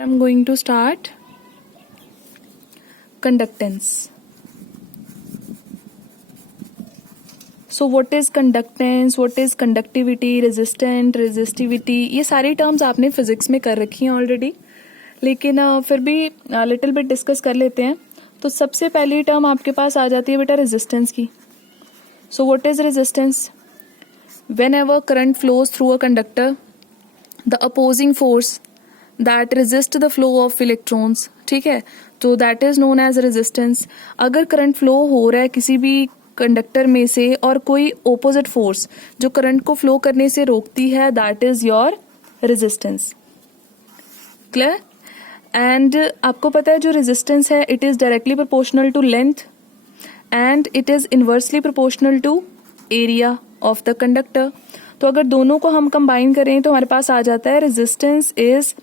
I'm going to start conductance. So what is conductance, what is conductivity, resistant, resistivity, ये सारी terms आपने physics में कर रखी हैं ऑलरेडी, लेकिन फिर भी लिटिल बिट डिस्कस कर लेते हैं. तो सबसे पहली टर्म आपके पास आ जाती है बेटा रेजिस्टेंस की. So what is resistance? Whenever current flows through a conductor the opposing force that resist the flow of electrons. ठीक है, तो that is known as resistance. अगर करंट फ्लो हो रहा है किसी भी कंडक्टर में से और कोई ओपोजिट फोर्स जो करंट को फ्लो करने से रोकती है, that is your resistance. Clear? And आपको पता है जो रेजिस्टेंस है it is directly proportional to length and it is inversely proportional to area of the conductor. तो अगर दोनों को हम कंबाइन करें तो हमारे पास आ जाता है resistance is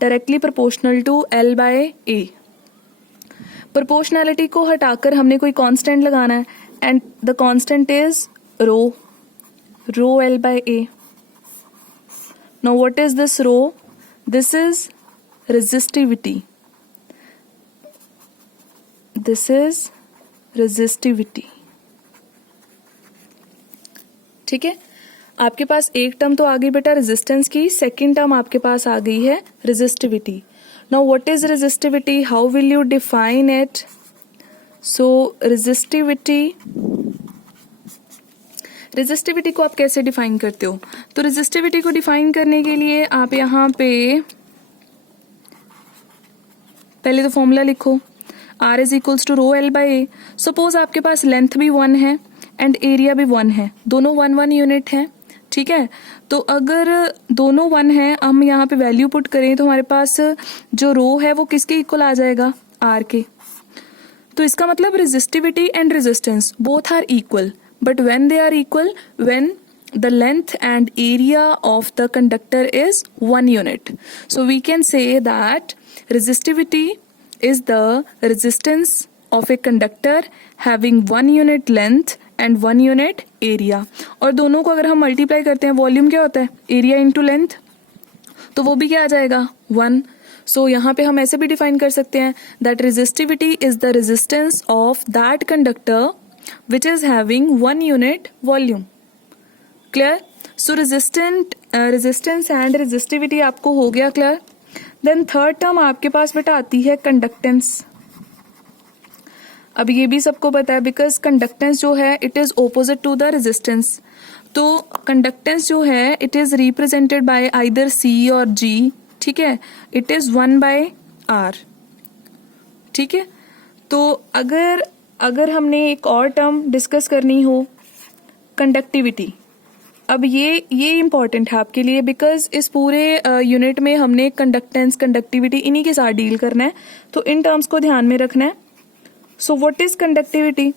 directly proportional to L by A. Proportionality को हटाकर हमने कोई कांस्टेंट लगाना है and the constant is rho L by A. Now what is this rho? This is resistivity. This is resistivity. ठीक है, आपके पास एक टर्म तो आ गई बेटा रेजिस्टेंस की, सेकेंड टर्म आपके पास आ गई है resistivity. Now what is resistivity? How will you define it? So resistivity को आप कैसे डिफाइन करते हो? तो resistivity को डिफाइन करने के लिए आप यहाँ पे पहले तो फॉर्मूला लिखो. R is equals to rho L by A. Suppose आपके पास लेंथ भी 1 है एंड एरिया भी 1 है, दोनों 1 यूनिट हैं. ठीक है, तो अगर दोनों 1 है, हम यहाँ पे वैल्यू पुट करें तो हमारे पास जो रो है वो किसके इक्वल आ जाएगा? R के. तो इसका मतलब resistivity and resistance both are equal, but when they are equal, when the length and area of the conductor is 1 unit. So we can say that resistivity is the resistance of a conductor having 1 unit length and 1 unit area. और दोनों को अगर हम multiply करते हैं, volume क्या होता है? एरिया इंटू लेंथ, तो वो भी क्या आ जाएगा? 1. सो यहाँ पे हम ऐसे भी डिफाइन कर सकते हैं that resistivity is the resistance of that conductor which is having 1 unit volume. Clear? So resistance and resistivity आपको हो गया क्लियर. देन थर्ड टर्म आपके पास बेटा आती है कंडक्टेंस. अब ये भी सबको पता है बिकॉज कंडक्टेंस जो है it is opposite to the resistance. तो कंडक्टेंस जो है it is represented by either C or G. ठीक है, इट इज 1 बाय R. ठीक है, तो अगर हमने एक और टर्म डिस्कस करनी हो, कंडक्टिविटी. अब ये इंपॉर्टेंट है आपके लिए बिकॉज इस पूरे यूनिट में हमने कंडक्टेंस कंडक्टिविटी इन्हीं के साथ डील करना है, तो इन टर्म्स को ध्यान में रखना है. सो व्हाट इज कंडक्टिविटी?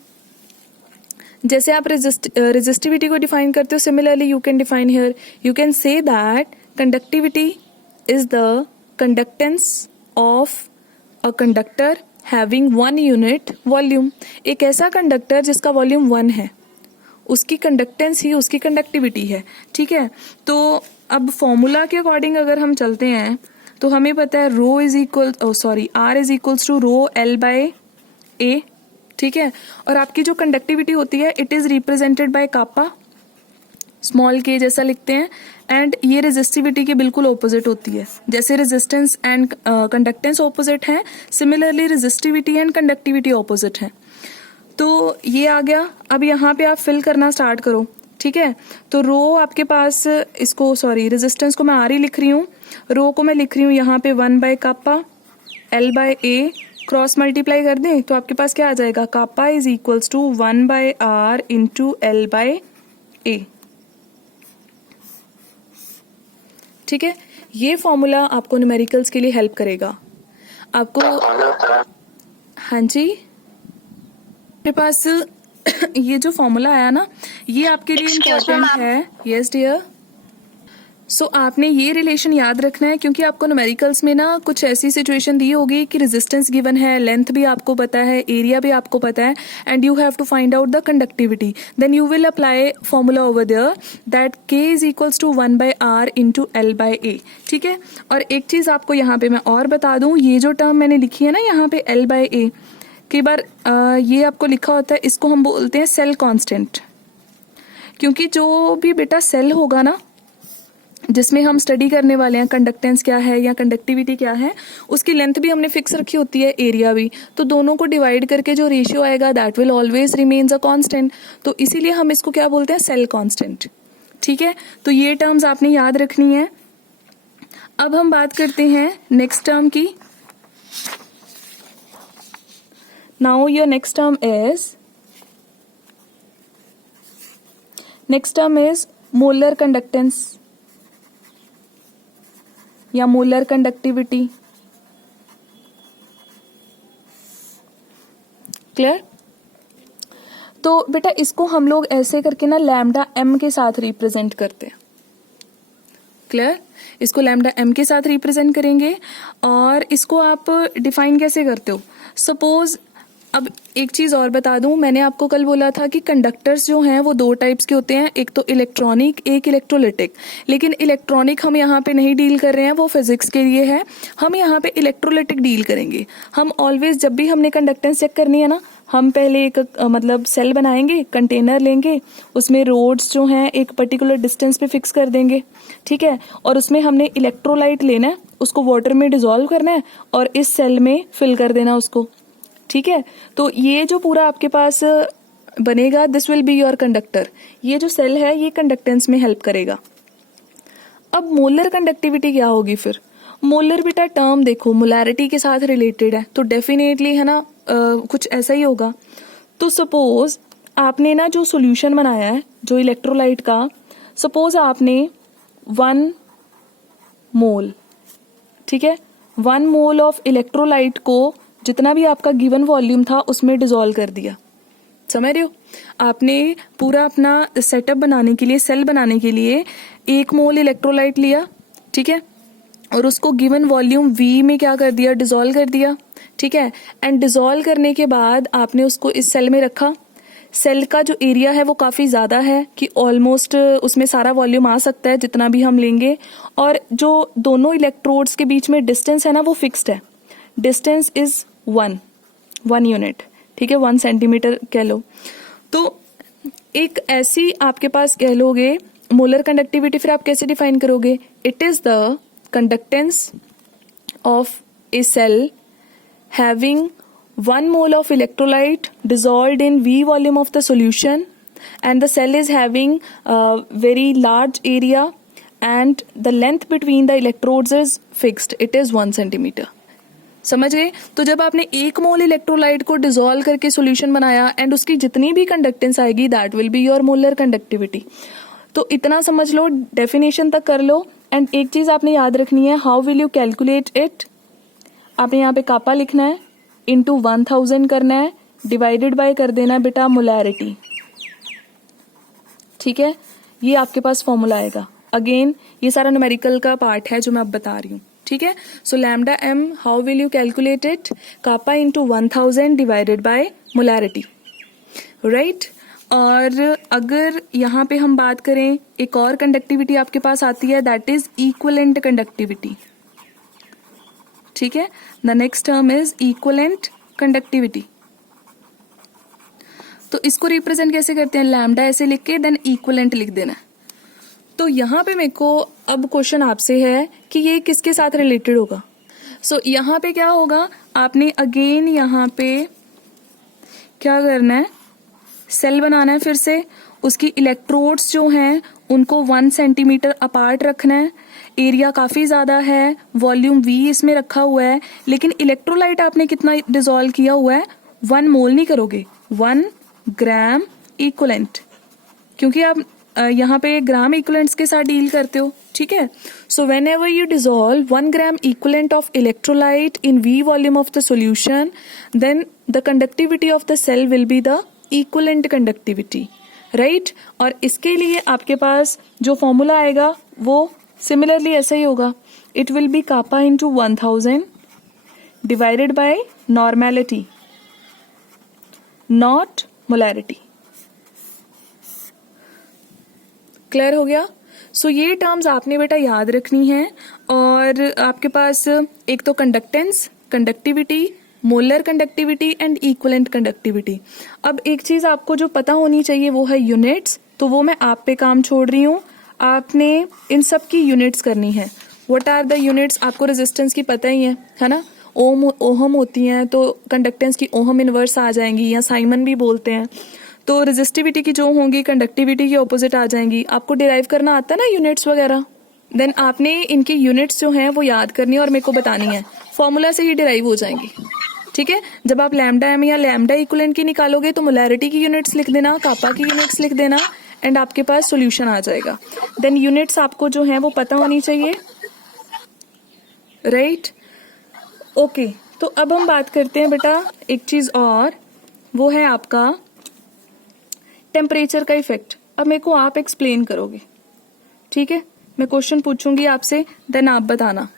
जैसे आप रेजिस्टिविटी को डिफाइन करते हो, similarly you can define here. You can say that conductivity is the conductance of a conductor having 1 unit volume. एक ऐसा कंडक्टर जिसका वॉल्यूम 1 है, उसकी कंडक्टेंस ही उसकी कंडक्टिविटी है. ठीक है, तो अब फॉर्मूला के अकॉर्डिंग अगर हम चलते हैं तो हमें पता है rho is equal R is equals to rho L by A. ठीक है, और आपकी जो कंडक्टिविटी होती है it is represented by kappa, small k जैसा लिखते हैं. एंड ये रेजिस्टिविटी के बिल्कुल ऑपोजिट होती है. जैसे रेजिस्टेंस एंड कंडक्टेंस ऑपोजिट है, similarly resistivity and conductivity opposite है. तो ये आ गया. अब यहाँ पे आप फिल करना स्टार्ट करो. ठीक है, तो रो आपके पास रेजिस्टेंस को मैं R ही लिख रही हूँ, रो को मैं लिख रही हूँ यहाँ पे 1 by kappa L by A. Cross multiply कर दें तो आपके पास क्या आ जाएगा? Kappa is equals to 1 by R into L by A. ठीक है, ये फॉर्मूला आपको न्यूमेरिकल्स के लिए हेल्प करेगा आपको. हाँ जी, मेरे पास ये जो फॉर्मूला आया ना ये आपके लिए इम्पोर्टेंट है. Yes dear. सो आपने ये रिलेशन याद रखना है, क्योंकि आपको न्यूमेरिकल्स में ना कुछ ऐसी सिचुएशन दी होगी कि रेजिस्टेंस गिवन है, लेंथ भी आपको पता है, एरिया भी आपको पता है, and you have to find out the conductivity. Then you will apply formula over there that K is equals to 1/r into L by A. ठीक है. और एक चीज़ आपको यहाँ पे मैं और बता दूँ, ये जो टर्म मैंने लिखी है ना यहाँ पे L बाई ए, कई बार ये आपको लिखा होता है, इसको हम बोलते हैं सेल कांस्टेंट. क्योंकि जो भी बेटा सेल होगा ना जिसमें हम स्टडी करने वाले हैं कंडक्टेंस क्या है या कंडक्टिविटी क्या है, उसकी लेंथ भी हमने फिक्स रखी होती है, एरिया भी. तो दोनों को डिवाइड करके जो रेशियो आएगा that will always remains a constant. तो इसीलिए हम इसको क्या बोलते हैं, सेल कांस्टेंट. ठीक है. तो ये टर्म्स आपने याद रखनी है. अब हम बात करते हैं नेक्स्ट टर्म की. Now your next term is molar conductance या मोलर कंडक्टिविटी. क्लियर. तो बेटा इसको हम लोग ऐसे करके ना लैम्डा m के साथ रिप्रेजेंट करते हैं. क्लियर. इसको लैम्डा m के साथ रिप्रेजेंट करेंगे. और इसको आप डिफाइन कैसे करते हो, सपोज अब एक चीज और बता दूं, मैंने आपको कल बोला था कि कंडक्टर्स जो हैं वो दो टाइप्स के होते हैं, एक तो इलेक्ट्रॉनिक, एक इलेक्ट्रोलिटिक. लेकिन इलेक्ट्रॉनिक हम यहाँ पे नहीं डील कर रहे हैं, वो फिजिक्स के लिए है. हम यहाँ पे इलेक्ट्रोलिटिक डील करेंगे. हम ऑलवेज जब भी हमने कंडक्टेंस चेक करनी है ना, हम पहले एक मतलब सेल बनाएंगे, कंटेनर लेंगे, उसमें रोड्स जो हैं एक पर्टिकुलर डिस्टेंस पे फिक्स कर देंगे. ठीक है. और उसमें हमने इलेक्ट्रोलाइट लेना है, उसको वाटर में डिसॉल्व करना है और इस सेल में फिल कर देना उसको. ठीक है. तो ये जो पूरा आपके पास बनेगा, this will be your conductor. ये जो सेल है ये कंडक्टेंस में हेल्प करेगा. अब मोलर कंडक्टिविटी क्या होगी फिर. मोलर बेटा टर्म देखो मोलैरिटी के साथ रिलेटेड है, तो डेफिनेटली है ना कुछ ऐसा ही होगा. तो सपोज आपने ना जो सॉल्यूशन बनाया है जो इलेक्ट्रोलाइट का, सपोज आपने 1 मोल, ठीक है, 1 मोल ऑफ इलेक्ट्रोलाइट को जितना भी आपका गिवन वॉल्यूम था उसमें डिसॉल्व कर दिया. समझ रहे हो. आपने पूरा अपना सेटअप बनाने के लिए, सेल बनाने के लिए 1 मोल इलेक्ट्रोलाइट लिया. ठीक है. और उसको गिवन वॉल्यूम V में क्या कर दिया, डिसॉल्व कर दिया. ठीक है. एंड डिसॉल्व करने के बाद आपने उसको इस सेल में रखा. सेल का जो एरिया है वो काफ़ी ज़्यादा है कि ऑलमोस्ट उसमें सारा वॉल्यूम आ सकता है जितना भी हम लेंगे. और जो दोनों इलेक्ट्रोड्स के बीच में डिस्टेंस है ना वो फिक्स्ड है. Distance is 1 unit. ठीक है. 1 सेंटीमीटर कह लो. तो एक ऐसी आपके पास कह लोगे मोलर कंडक्टिविटी. फिर आप कैसे डिफाइन करोगे, it is the conductance of a cell having 1 mole of electrolyte dissolved in V volume of the solution, and the cell is having a very large area and the length between the electrodes is fixed, it is 1 centimeter. समझ गए. तो जब आपने 1 मोल electrolyte को dissolve करके solution बनाया and उसकी जितनी भी कंडक्टेंस आएगी that will be your molar conductivity. तो इतना समझ लो, डेफिनेशन तक कर लो. एंड एक चीज आपने याद रखनी है, how will you calculate it. आपने यहाँ पे कापा लिखना है, इंटू 1000 करना है, डिवाइडेड बाय कर देना बेटा मोलैरिटी. ठीक है. ये आपके पास फॉर्मूला आएगा. अगेन ये सारा न्यूमेरिकल का पार्ट है जो मैं अब बता रही हूँ. ठीक है. So lambda m, how will you calculate it, kappa into 1000 divided by molarity. Right. और अगर यहाँ पे हम बात करें, एक और कंडक्टिविटी आपके पास आती है, दैट इज इक्विवेलेंट कंडक्टिविटी. ठीक है. The next term is equivalent conductivity. तो इसको रिप्रेजेंट कैसे करते हैं, लैम्डा ऐसे लिख के देन इक्विवेलेंट लिख देना. तो यहाँ पे मेरे को अब क्वेश्चन आपसे है कि ये किसके साथ रिलेटेड होगा. सो यहाँ पे क्या होगा, आपने अगेन यहाँ पे क्या करना है, सेल बनाना है. फिर से उसकी इलेक्ट्रोड्स जो हैं उनको 1 सेंटीमीटर अपार्ट रखना है. एरिया काफ़ी ज़्यादा है, वॉल्यूम V इसमें रखा हुआ है. लेकिन इलेक्ट्रोलाइट आपने कितना डिसॉल्व किया हुआ है, 1 मोल नहीं करोगे, 1 ग्राम इक्विवेलेंट, क्योंकि आप यहाँ पे ग्राम इक्विवेलेंट्स के साथ डील करते हो. ठीक है. So whenever you dissolve 1 gram equivalent of electrolyte in V volume of the solution, then the conductivity of the cell will be the equivalent conductivity. Right. और इसके लिए आपके पास जो फॉर्मूला आएगा वो सिमिलरली ऐसा ही होगा, it will be kappa into 1000 divided by normality not molarity. Clear हो गया? सो ये टर्म्स आपने बेटा याद रखनी है। और आपके पास एक तो conductance, conductivity, molar conductivity and equivalent conductivity. अब एक चीज आपको जो पता होनी चाहिए वो है यूनिट्स, तो वो मैं आप पे काम छोड़ रही हूँ, आपने इन सब की यूनिट्स करनी है। What are the units? आपको रेजिस्टेंस की पता ही है ना, ओहम होती हैं, तो कंडक्टेंस की ओहम इनवर्स आ जाएंगी या साइमन भी बोलते हैं। तो रेजिस्टिविटी की जो होंगी कंडक्टिविटी की ऑपोजिट आ जाएंगी। आपको डिराइव करना आता है ना यूनिट्स वगैरह, देन आपने इनकी यूनिट्स जो हैं वो याद करनी है और मेरे को बतानी है, फॉर्मूला से ही डिराइव हो जाएंगी। ठीक है, जब आप लैम्डा एम या लैम्डा इक्विवेलेंट की निकालोगे तो मोलैरिटी की यूनिट्स लिख देना, कापा की यूनिट्स लिख देना एंड आपके पास सॉल्यूशन आ जाएगा। देन यूनिट्स आपको जो है वो पता होनी चाहिए, राइट? ओके, तो अब हम बात करते हैं बेटा एक चीज और, वो है आपका टेम्परेचर का इफेक्ट। अब मेरे को आप एक्सप्लेन करोगे, ठीक है? मैं क्वेश्चन पूछूंगी आपसे, देन आप बताना।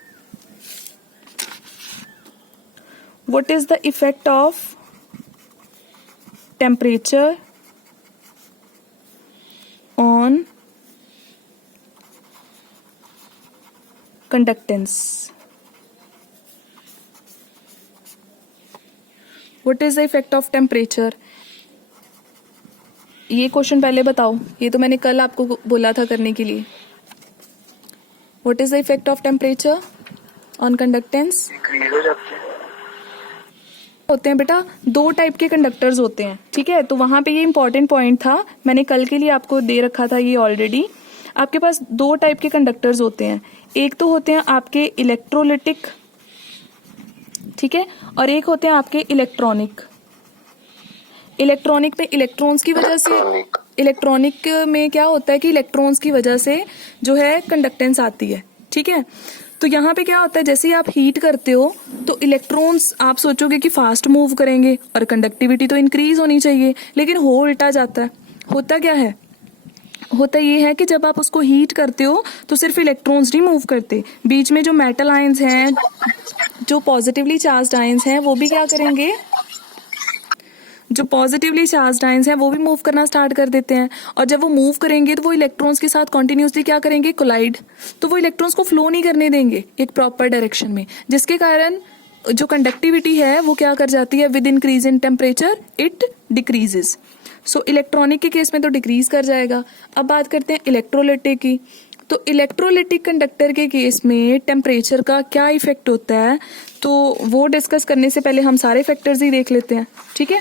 What is the effect of temperature on conductance? What is the effect of temperature? ये क्वेश्चन पहले बताओ, ये तो मैंने कल आपको बोला था करने के लिए। What is the effect of temperature on conductance? होते हैं बेटा दो टाइप के कंडक्टर्स होते हैं, ठीक है? तो वहां पे ये इंपॉर्टेंट पॉइंट था, मैंने कल के लिए आपको दे रखा था ये ऑलरेडी। आपके पास दो टाइप के कंडक्टर्स होते हैं, एक तो होते हैं आपके इलेक्ट्रोलिटिक, ठीक है, और एक होते हैं आपके इलेक्ट्रॉनिक। इलेक्ट्रॉनिक में इलेक्ट्रॉन्स की वजह से, इलेक्ट्रॉनिक में क्या होता है कि इलेक्ट्रॉन्स की वजह से जो है कंडक्टेंस आती है, ठीक है? तो यहाँ पे क्या होता है, जैसे ही आप हीट करते हो तो इलेक्ट्रॉन्स आप सोचोगे कि फास्ट मूव करेंगे और कंडक्टिविटी तो इंक्रीज होनी चाहिए, लेकिन हो उल्टा जाता है। होता क्या है? होता ये है कि जब आप उसको हीट करते हो तो सिर्फ इलेक्ट्रॉन्स नहीं मूव करते, बीच में जो मेटल आयंस हैं, जो पॉजिटिवली चार्ज्ड आयंस हैं, वो भी क्या करेंगे, जो पॉजिटिवली चार्ज्ड आयंस हैं वो भी मूव करना स्टार्ट कर देते हैं। और जब वो मूव करेंगे तो वो इलेक्ट्रॉन्स के साथ कॉन्टिन्यूसली क्या करेंगे, कोलाइड। तो वो इलेक्ट्रॉन्स को फ्लो नहीं करने देंगे एक प्रॉपर डायरेक्शन में, जिसके कारण जो कंडक्टिविटी है वो क्या कर जाती है, with increase in temperature it decreases. So electronic के केस में तो डिक्रीज कर जाएगा। अब बात करते हैं इलेक्ट्रोलिटिक की। तो इलेक्ट्रोलिटिक कंडक्टर के केस में टेम्परेचर का क्या इफेक्ट होता है, तो वो डिस्कस करने से पहले हम सारे फैक्टर्स ही देख लेते हैं, ठीक है?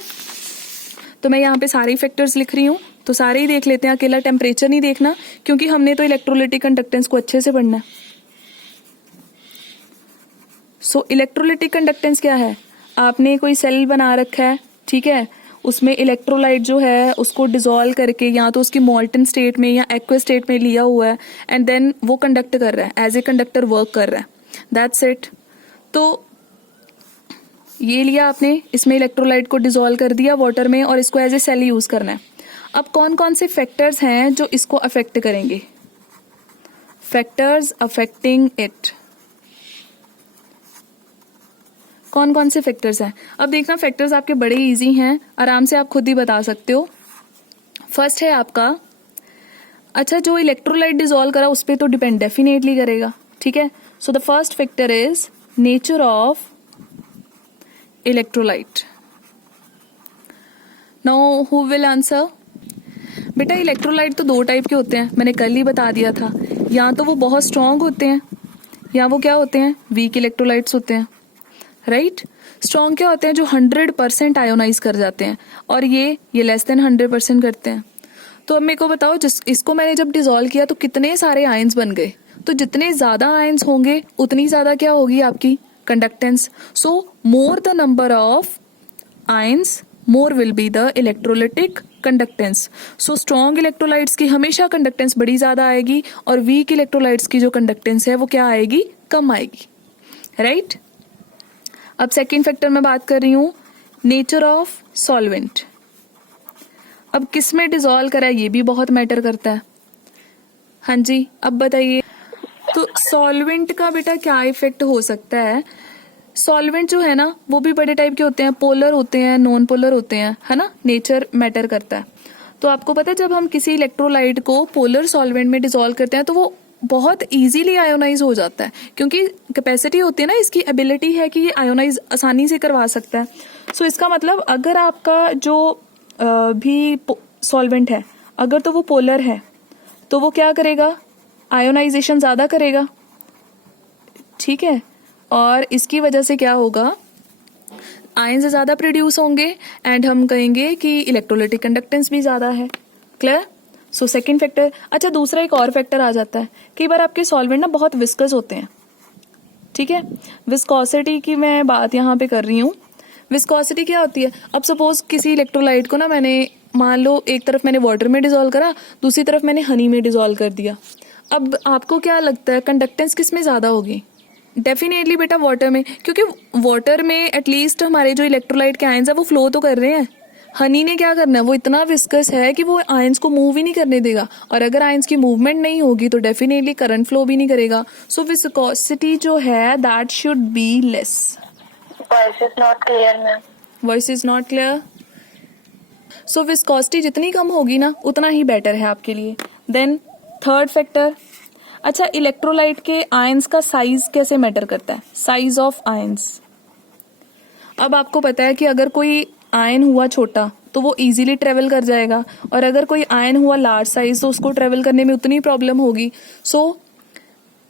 तो मैं यहाँ पे सारे फैक्टर्स लिख रही हूँ, तो सारे ही देख लेते हैं, अकेला टेम्परेचर नहीं देखना, क्योंकि हमने तो इलेक्ट्रोलिटिक कंडक्टेंस को अच्छे से पढ़ना है। सो इलेक्ट्रोलिटिक कंडक्टेंस क्या है, आपने कोई सेल बना रखा है, ठीक है, उसमें इलेक्ट्रोलाइट जो है उसको डिसॉल्व करके या तो उसकी मोल्टन स्टेट में या एक्वा स्टेट में लिया हुआ है, एंड देन वो कंडक्ट कर रहा है, एज ए कंडक्टर वर्क कर रहा है, दैट्स इट। तो ये लिया आपने, इसमें इलेक्ट्रोलाइट को डिसॉल्व कर दिया वाटर में और इसको एज ए सेल यूज करना है। अब कौन कौन से फैक्टर्स हैं जो इसको अफेक्ट करेंगे, फैक्टर्स अफेक्टिंग इट, कौन कौन से फैक्टर्स हैं? अब देखना, फैक्टर्स आपके बड़े इजी हैं, आराम से आप खुद ही बता सकते हो। फर्स्ट है आपका, अच्छा जो इलेक्ट्रोलाइट डिसॉल्व करा उस पर तो डिपेंड डेफिनेटली करेगा, ठीक है? So the first factor is nature of electrolyte. Now who will answer? बेटा इलेक्ट्रोलाइट तो दो टाइप के होते हैं, मैंने कल ही बता दिया था, या तो वो बहुत स्ट्रांग होते हैं या वो क्या होते हैं, वीक इलेक्ट्रोलाइट्स होते हैं, राइट? स्ट्रांग क्या होते हैं, जो 100% आयोनाइज कर जाते हैं, और ये लेस देन 100% करते हैं। तो अब मेरे को बताओ, इसको मैंने जब डिसॉल्व किया तो कितने सारे आयंस बन गए, तो जितने ज्यादा आयंस होंगे उतनी ज्यादा क्या होगी आपकी conductance. So more the number of ions more will be the electrolytic conductance. So strong electrolytes की हमेशा कंडक्टेंस बड़ी ज्यादा आएगी और वीक इलेक्ट्रोलाइट्स की जो कंडक्टेंस है वो क्या आएगी, कम आएगी, राइट? अब सेकेंड फैक्टर में बात कर रही हूं, नेचर ऑफ सॉल्वेंट। अब किस में डिसॉल्व करा है ये भी बहुत मैटर करता है। हाँ जी, अब बताइए। तो सॉल्वेंट का बेटा क्या इफेक्ट हो सकता है? सॉल्वेंट जो है ना वो भी बड़े टाइप के होते हैं, पोलर होते हैं, नॉन पोलर होते हैं, है ना, नेचर मैटर करता है। तो आपको पता है जब हम किसी इलेक्ट्रोलाइट को पोलर सॉल्वेंट में डिसॉल्व करते हैं तो वो बहुत इजीली आयोनाइज हो जाता है, क्योंकि कैपेसिटी होती है ना, इसकी एबिलिटी है कि ये आयोनाइज आसानी से करवा सकता है। सो इसका मतलब अगर आपका जो भी सॉल्वेंट है अगर तो वो पोलर है तो वो क्या करेगा, आयोनाइजेशन ज्यादा करेगा, ठीक है। और इसकी वजह से क्या होगा, आयंस ज्यादा प्रोड्यूस होंगे एंड हम कहेंगे कि इलेक्ट्रोलाइटिक कंडक्टेंस भी ज्यादा है। क्लियर? So second factor. अच्छा, दूसरा एक और फैक्टर आ जाता है, कई बार आपके सॉल्वेंट ना बहुत विस्कस होते हैं, ठीक है। विस्कोसिटी की मैं बात यहाँ पे कर रही हूँ। विस्कोसिटी क्या होती है? अब सपोज किसी इलेक्ट्रोलाइट को ना मैंने, मान लो एक तरफ मैंने वाटर में डिसॉल्व करा, दूसरी तरफ मैंने हनी में डिसॉल्व कर दिया। अब आपको क्या लगता है कंडक्टेंस किस में ज्यादा होगी? डेफिनेटली बेटा वाटर में, क्योंकि वाटर में एटलीस्ट हमारे जो इलेक्ट्रोलाइट के आयंस है वो फ्लो तो कर रहे हैं। हनी ने क्या करना है, वो इतना विस्कस है कि वो आयंस को मूव ही नहीं करने देगा, और अगर आयंस की मूवमेंट नहीं होगी तो डेफिनेटली करंट फ्लो भी नहीं करेगा। सो विस्कोसिटी जो है that should be less. Voice is not clear ma'am. Voice is not clear. So viscosity जितनी कम होगी ना उतना ही बेटर है आपके लिए। देन थर्ड फैक्टर, अच्छा इलेक्ट्रोलाइट के आयंस का साइज कैसे मैटर करता है? Size of ions. अब आपको पता है कि अगर कोई आयन हुआ छोटा तो वो इजीली ट्रेवल कर जाएगा, और अगर कोई आयन हुआ लार्ज साइज तो उसको ट्रेवल करने में उतनी प्रॉब्लम होगी। सो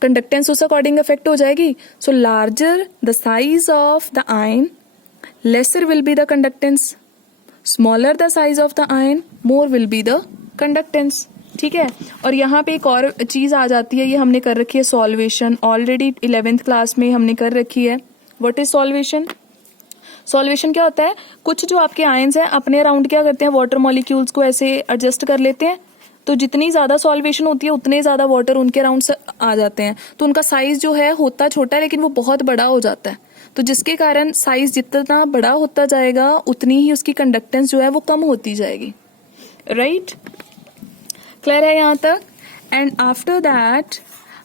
कंडक्टेंस उस अकॉर्डिंग अफेक्ट हो जाएगी। So larger the size of the ion, lesser will be the conductance. Smaller the size of the ion, more will be the conductance, ठीक है। और यहाँ पे एक और चीज आ जाती है, ये हमने कर रखी है सॉल्वेशन, ऑलरेडी 11th क्लास में हमने कर रखी है। What is solvation? सॉल्वेशन क्या होता है, कुछ जो आपके आयंस हैं अपने अराउंड क्या करते हैं, वाटर मॉलिक्यूल्स को ऐसे एडजस्ट कर लेते हैं, तो जितनी ज्यादा सॉल्वेशन होती है उतने ज्यादा वाटर उनके अराउंड से आ जाते हैं, तो उनका साइज जो है होता छोटा है लेकिन वो बहुत बड़ा हो जाता है। तो जिसके कारण साइज जितना बड़ा होता जाएगा उतनी ही उसकी कंडक्टेंस जो है वो कम होती जाएगी। राइट? क्लियर है यहाँ तक? एंड आफ्टर दैट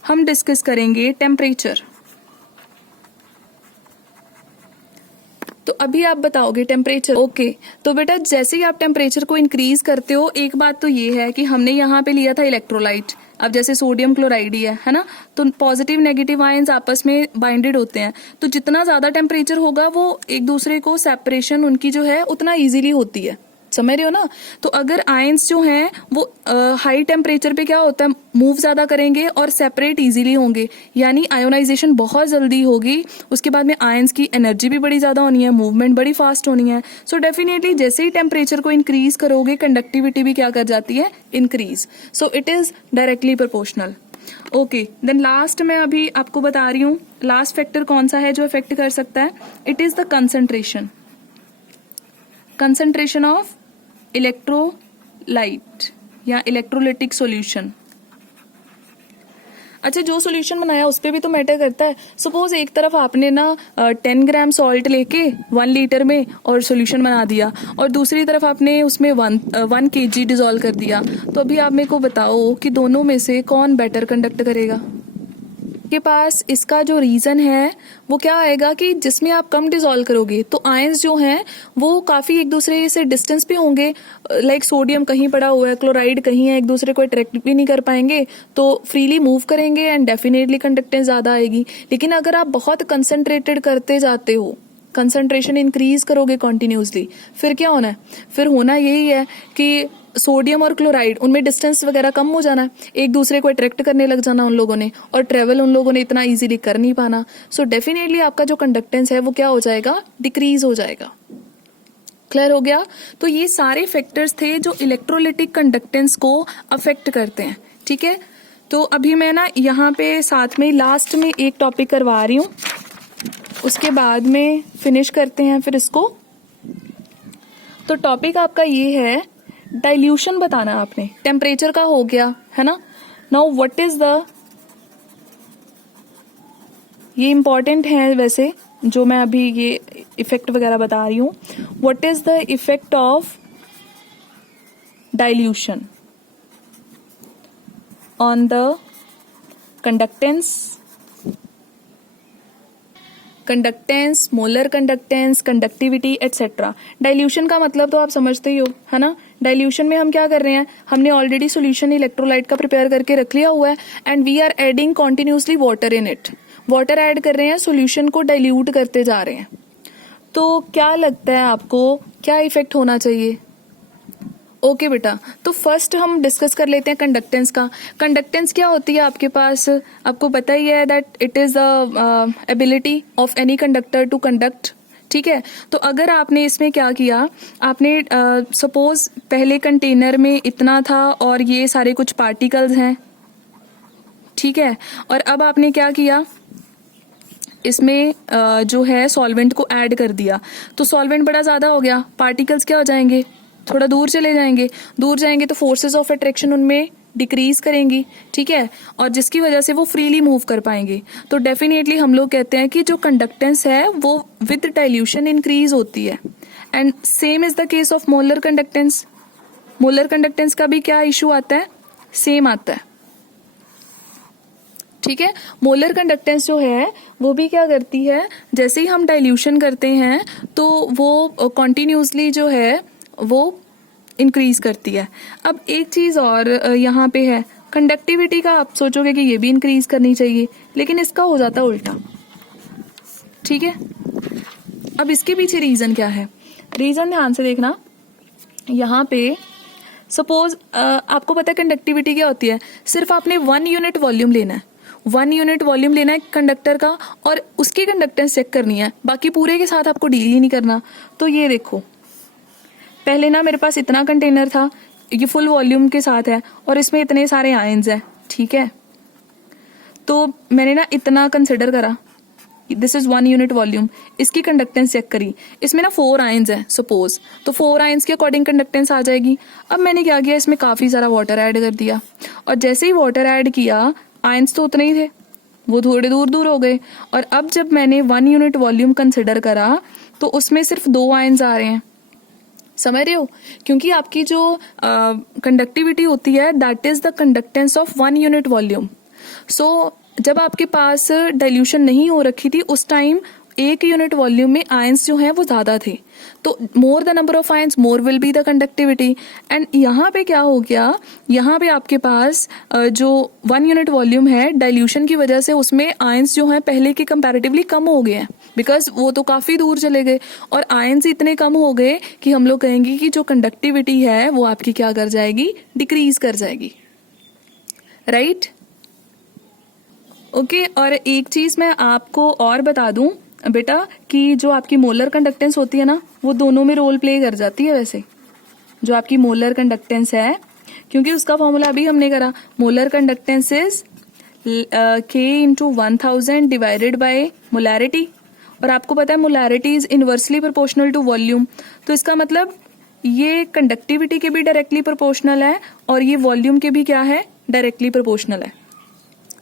हम डिस्कस करेंगे टेम्परेचर। तो अभी आप बताओगे टेम्परेचर, ओके। तो बेटा जैसे ही आप टेम्परेचर को इंक्रीज करते हो, एक बात तो ये है कि हमने यहाँ पे लिया था इलेक्ट्रोलाइट, अब जैसे सोडियम क्लोराइड ही है ना, तो पॉजिटिव नेगेटिव आयंस आपस में बाइंडेड होते हैं, तो जितना ज्यादा टेम्परेचर होगा वो एक दूसरे को सेपरेशन उनकी जो है उतना इजीली होती है, समझ रहे हो ना। तो अगर आयंस जो हैं वो हाई टेम्परेचर पे क्या होता है, मूव ज्यादा करेंगे और सेपरेट इजीली होंगे, यानी आयोनाइजेशन बहुत जल्दी होगी। उसके बाद में आयंस की एनर्जी भी बड़ी ज्यादा होनी है, मूवमेंट बड़ी फास्ट होनी है। सो डेफिनेटली जैसे ही टेम्परेचर को इंक्रीज करोगे कंडक्टिविटी भी क्या कर जाती है, increase. So it is directly proportional. Okay, then last मैं अभी आपको बता रही हूँ लास्ट फैक्टर कौन सा है जो इफेक्ट कर सकता है। It is the concentration, concentration of electrolyte या इलेक्ट्रोलिटिक सॉल्यूशन। अच्छा, जो सॉल्यूशन बनाया उस पर भी तो मैटर करता है। सपोज एक तरफ आपने ना 10 ग्राम सॉल्ट लेके 1 लीटर में और सॉल्यूशन बना दिया, और दूसरी तरफ आपने उसमें 1 kg डिसॉल्व कर दिया, तो अभी आप मेरे को बताओ कि दोनों में से कौन बेटर कंडक्ट करेगा। के पास इसका जो रीजन है वो क्या आएगा कि जिसमें आप कम डिसॉल्व करोगे तो आयंस जो हैं वो काफी एक दूसरे से डिस्टेंस पे होंगे, लाइक सोडियम कहीं पड़ा हुआ है, क्लोराइड कहीं है, एक दूसरे को अट्रैक्ट भी नहीं कर पाएंगे, तो फ्रीली मूव करेंगे एंड डेफिनेटली कंडक्टेंस ज्यादा आएगी। लेकिन अगर आप बहुत कंसंट्रेटेड करते जाते हो, कंसंट्रेशन इंक्रीज करोगे कॉन्टिन्यूसली, फिर क्या होना है, फिर होना यही है कि सोडियम और क्लोराइड उनमें डिस्टेंस वगैरह कम हो जाना है, एक दूसरे को अट्रैक्ट करने लग जाना उन लोगों ने, और ट्रेवल उन लोगों ने इतना इजीली कर नहीं पाना। सो डेफिनेटली आपका जो कंडक्टेंस है वो क्या हो जाएगा, डिक्रीज हो जाएगा। क्लियर हो गया? तो ये सारे फैक्टर्स थे जो इलेक्ट्रोलिटिक कंडक्टेंस को अफेक्ट करते हैं, ठीक है। तो अभी मैं ना यहाँ पे साथ में लास्ट में एक टॉपिक करवा रही हूँ, उसके बाद में फिनिश करते हैं फिर इसको। तो टॉपिक आपका ये है, डाइल्यूशन बताना आपने, टेम्परेचर का हो गया है ना। नाउ व्हाट इज द, ये इंपॉर्टेंट है वैसे जो मैं अभी ये इफेक्ट वगैरह बता रही हूँ। What is the effect of dilution on the conductance, molar conductance, conductivity etcetera. Dilution का मतलब तो आप समझते ही हो, है ना। डाइल्यूशन में हम क्या कर रहे हैं, हमने ऑलरेडी सॉल्यूशन इलेक्ट्रोलाइट का प्रिपेयर करके रख लिया हुआ है and we are adding continuously water in it. Water add कर रहे हैं, सॉल्यूशन को डाइल्यूट करते जा रहे हैं। तो क्या लगता है आपको क्या इफेक्ट होना चाहिए? ओके बेटा, तो फर्स्ट हम डिस्कस कर लेते हैं कंडक्टेंस का। कंडक्टेंस क्या होती है आपके पास, आपको पता ही है that it is the ability of any conductor to conduct. ठीक है, तो अगर आपने इसमें क्या किया, आपने सपोज पहले कंटेनर में इतना था और ये सारे कुछ पार्टिकल्स हैं, ठीक है, और अब आपने क्या किया, इसमें जो है सॉल्वेंट को ऐड कर दिया, तो सॉल्वेंट बड़ा ज्यादा हो गया, पार्टिकल्स क्या हो जाएंगे, थोड़ा दूर चले जाएंगे। दूर जाएंगे तो फोर्सेस ऑफ अट्रैक्शन उनमें डिक्रीज करेंगी, ठीक है, और जिसकी वजह से वो फ्रीली मूव कर पाएंगे। तो डेफिनेटली हम लोग कहते हैं कि जो कंडक्टेंस है वो विद डाइल्यूशन इंक्रीज होती है। And same is the case of molar conductance. Molar conductance का भी क्या इशू आता है, सेम आता है, ठीक है। मोलर कंडक्टेंस जो है वो भी क्या करती है, जैसे ही हम डाइल्यूशन करते हैं तो वो कॉन्टिन्यूसली जो है वो इंक्रीज करती है। अब एक चीज और यहाँ पे है, कंडक्टिविटी का आप सोचोगे कि ये भी इंक्रीज करनी चाहिए, लेकिन इसका हो जाता उल्टा, ठीक है। अब इसके पीछे रीजन क्या है, रीजन ध्यान से देखना। यहाँ पे सपोज आपको पता है कंडक्टिविटी क्या होती है, सिर्फ आपने 1 यूनिट वॉल्यूम लेना है, 1 यूनिट वॉल्यूम लेना है कंडक्टर का और उसकी कंडक्टेंस चेक करनी है, बाकी पूरे के साथ आपको डील ही नहीं करना। तो ये देखो, पहले ना मेरे पास इतना कंटेनर था, ये फुल वॉल्यूम के साथ है और इसमें इतने सारे आयंस हैं, ठीक है। तो मैंने ना इतना कंसिडर करा, दिस इज 1 यूनिट वॉल्यूम, इसकी कंडक्टेंस चेक करी, इसमें ना 4 आयंस हैं सपोज, तो 4 आयंस के अकॉर्डिंग कंडक्टेंस आ जाएगी। अब मैंने क्या किया, इसमें काफी सारा वाटर ऐड कर दिया और जैसे ही वाटर ऐड किया, आयंस तो उतने ही थे, वो थोड़े दूर दूर हो गए, और अब जब मैंने 1 यूनिट वॉल्यूम कंसिडर करा तो उसमें सिर्फ 2 आयंस आ रहे हैं, समझ रहे हो, क्योंकि आपकी जो कंडक्टिविटी होती है that is the conductance of 1 unit volume. So जब आपके पास डाइल्यूशन नहीं हो रखी थी उस टाइम 1 यूनिट वॉल्यूम में आयंस जो हैं वो ज्यादा थे, तो more the number of ions more will be the conductivity. And यहाँ पे क्या हो गया, यहाँ पे आपके पास जो 1 यूनिट वॉल्यूम है, डाइल्यूशन की वजह से उसमें आयंस जो हैं पहले के कंपैरेटिवली कम हो गए हैं, बिकॉज वो तो काफी दूर चले गए और आयंस इतने कम हो गए कि हम लोग कहेंगे कि जो कंडक्टिविटी है वो आपकी क्या कर जाएगी, डिक्रीज कर जाएगी, राइट। ओके, और एक चीज मैं आपको और बता दूं बेटा कि जो आपकी मोलर कंडक्टेंस होती है ना वो दोनों में रोल प्ले कर जाती है। वैसे जो आपकी मोलर कंडक्टेंस है, क्योंकि उसका फॉर्मूला अभी हमने करा, molar conductance is K into 1000 divided by molarity, और आपको पता है molarity is inversely proportional to volume, तो इसका मतलब ये कंडक्टिविटी के भी डायरेक्टली प्रोपोर्शनल है और ये वॉल्यूम के भी क्या है, डायरेक्टली प्रोपोर्शनल है,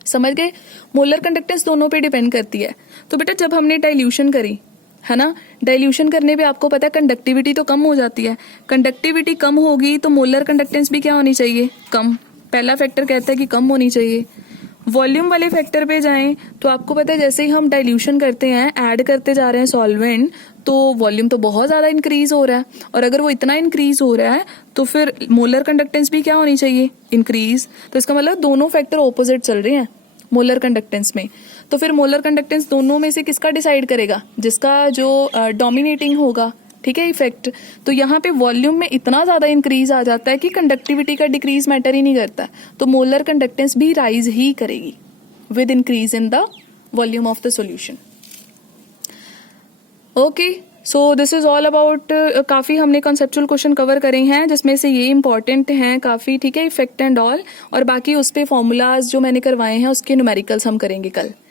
समझ गए। मोलर कंडक्टेंस दोनों पे डिपेंड करती है। तो बेटा जब हमने डाइल्यूशन करी है ना, डाइल्यूशन करने पे आपको पता है कंडक्टिविटी तो कम हो जाती है, कंडक्टिविटी कम होगी तो मोलर कंडक्टेंस भी क्या होनी चाहिए, कम। पहला फैक्टर कहता है कि कम होनी चाहिए। वॉल्यूम वाले फैक्टर पे जाएं तो आपको पता है जैसे ही हम डाइल्यूशन करते हैं, ऐड करते जा रहे हैं सॉल्वेंट, तो वॉल्यूम तो बहुत ज्यादा इंक्रीज हो रहा है, और अगर वो इतना इंक्रीज हो रहा है तो फिर मोलर कंडक्टेंस भी क्या होनी चाहिए, इंक्रीज। तो इसका मतलब दोनों फैक्टर ऑपोजिट चल रहे हैं मोलर कंडक्टेंस में। तो फिर मोलर कंडक्टेंस दोनों में से किसका डिसाइड करेगा, जिसका जो डोमिनेटिंग होगा, ठीक है, इफेक्ट। तो यहाँ पे वॉल्यूम में इतना ज्यादा इंक्रीज आ जाता है कि कंडक्टिविटी का डिक्रीज मैटर ही नहीं करता, तो मोलर कंडक्टेंस भी राइज ही करेगी with increase in the volume of the solution. Okay, so this is all about, काफी हमने कॉन्सेप्चुअल क्वेश्चन कवर करे हैं जिसमें से ये इंपॉर्टेंट हैं काफी, ठीक है, इफेक्ट एंड ऑल, और बाकी उस पे फॉर्मूलाज जो मैंने करवाए हैं उसके न्यूमेरिकल्स हम करेंगे कल।